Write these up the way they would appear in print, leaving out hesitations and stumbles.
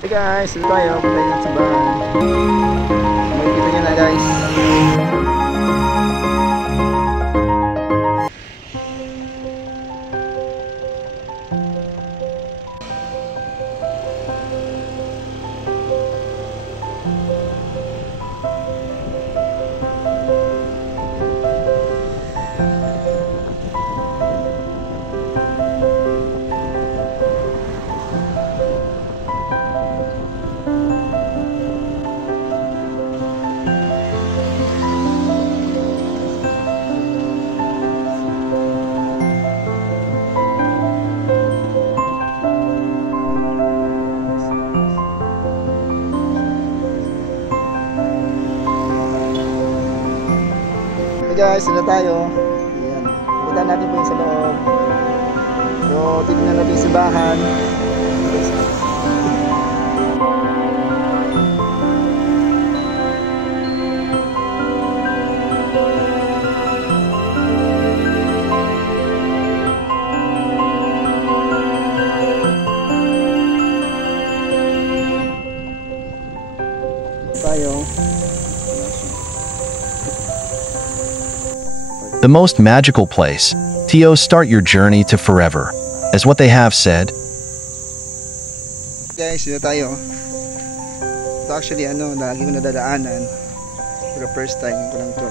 Hey guys, ito tayo. Punta yun sa bahay. Makikita nyo na guys. Hey guys, sila tayo. Ayan. Pupunta natin po yung sa loob. So, titignan natin yung simbahan. Tayo. The most magical place. Tio, start your journey to forever, as what they have said. Guys, dito tayo. Ito actually lagi ko nadadaanan. Pero first time ko lang ito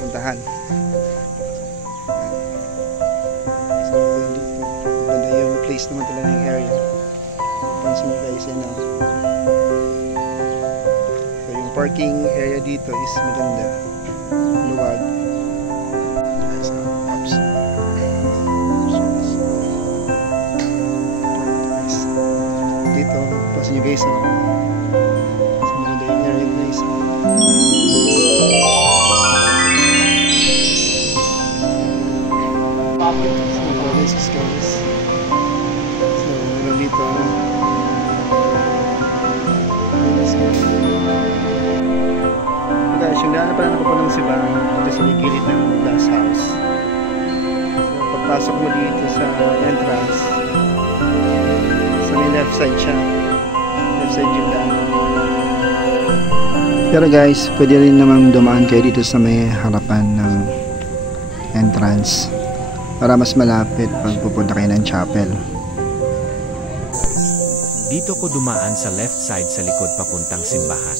pupuntahan. So, dito. Ganda yung place naman talaga ng area. Pansin mo guys, yun. So, yung parking area dito is maganda. Luwag. Dito, pasin nyo guys. Sa maganda yung area guys. So, meron dito. Guys, yung daan na pala nakapunong simbahan dito sa gilid ng glass house. So, pagpasok mo dito sa entrance, sa may left side siya. Left side yung daan. Pero guys, pwede rin namang dumaan kayo dito sa may harapan ng entrance para mas malapit pag pupunta kayo ng chapel. Dito ko dumaan sa left side sa likod papuntang simbahan.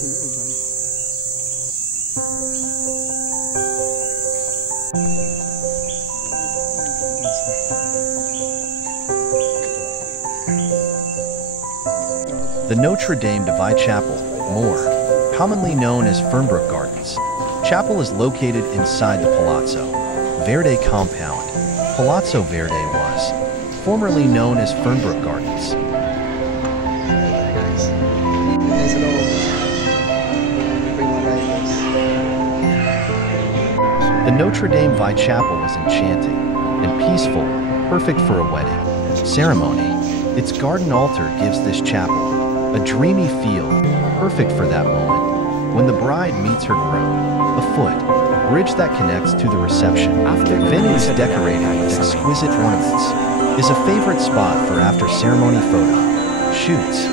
The Notre Dame de Vie Chapel, more commonly known as Fernbrook Gardens. Chapel is located inside the Palazzo Verde compound. Palazzo Verde was formerly known as Fernbrook Gardens. The Notre Dame Vie Chapel is enchanting and peaceful, perfect for a wedding ceremony. Its garden altar gives this chapel a dreamy feel, perfect for that moment when the bride meets her groom. A foot bridge that connects to the reception. Venues decorated with exquisite ornaments is a favorite spot for after-ceremony photo shoots.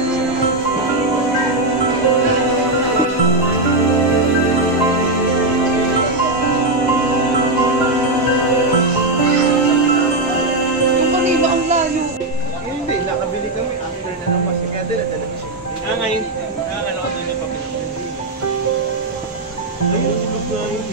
Hindi, nakabili kami after na naman. Kaya dala-dala ko siya. Ngayon, nakakala ko doon yung papilapin. Ayun, tulog na yun.